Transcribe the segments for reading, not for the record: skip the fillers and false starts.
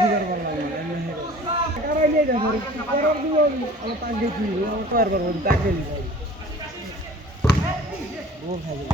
দিবার বললাম কারাই নিয়ে যাবো কারার দিব আমার তাক দেখি আমার তো আর পারবো তাক দিই ও খাবে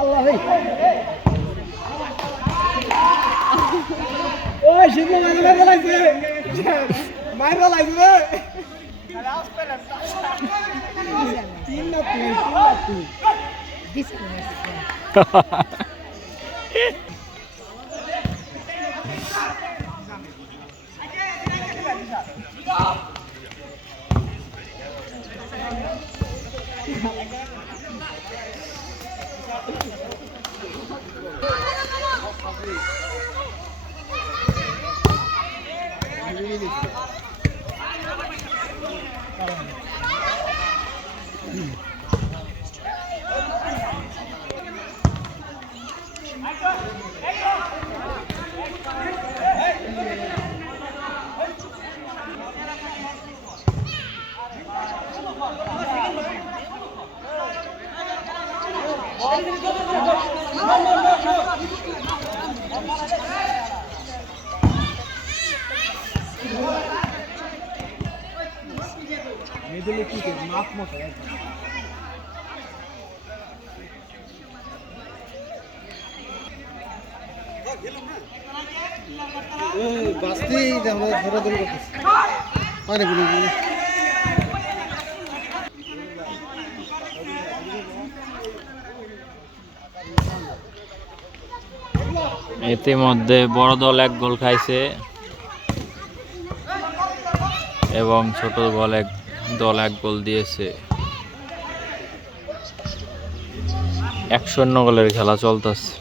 আরো খাবে ওই শিবু মাইরা লাগছে মাইরা লাগবে তিন না তুই মেয়েদের কি মাপ মতো বাস্তি আমরা ধরাধরি করতেছি অনেকগুলো ইতিমধ্যে বড় দল এক গোল খাইছে এবং ছোট দল এক গোল দিয়েছে। 1-0 গোলের খেলা চলতেছে।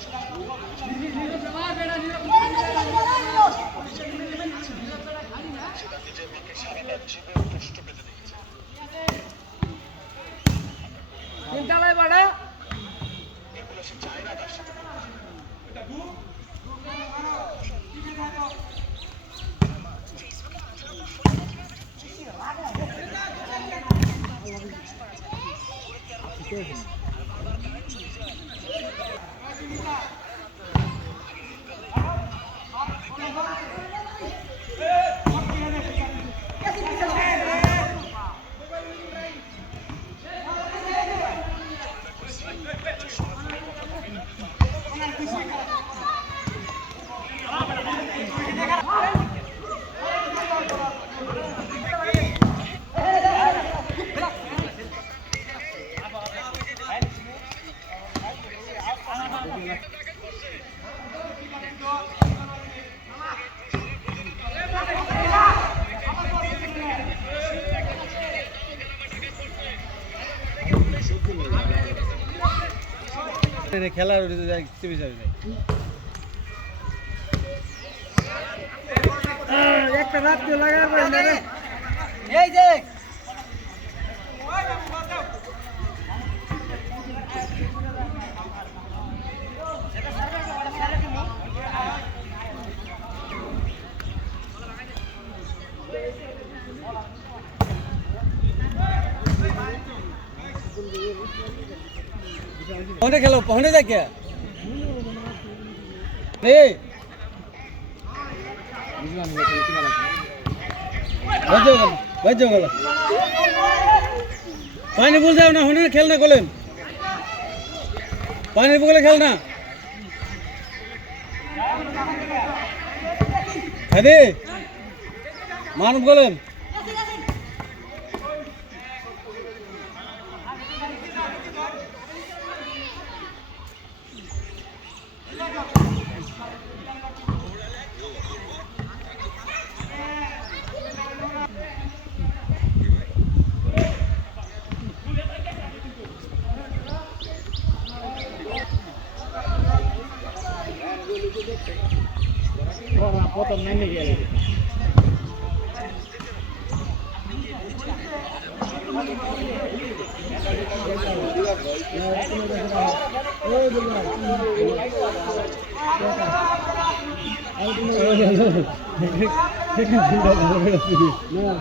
খেলার একটা রাত লাগাবেন এই যে पहुंचे खेलो पहुंचे जा क्या नहीं बच जाओ पानी बोल जाओ ना होने खेलना कोलेन पानी बोले खेलना हदे मानव कोलेन Orang potong nani kali. Nah,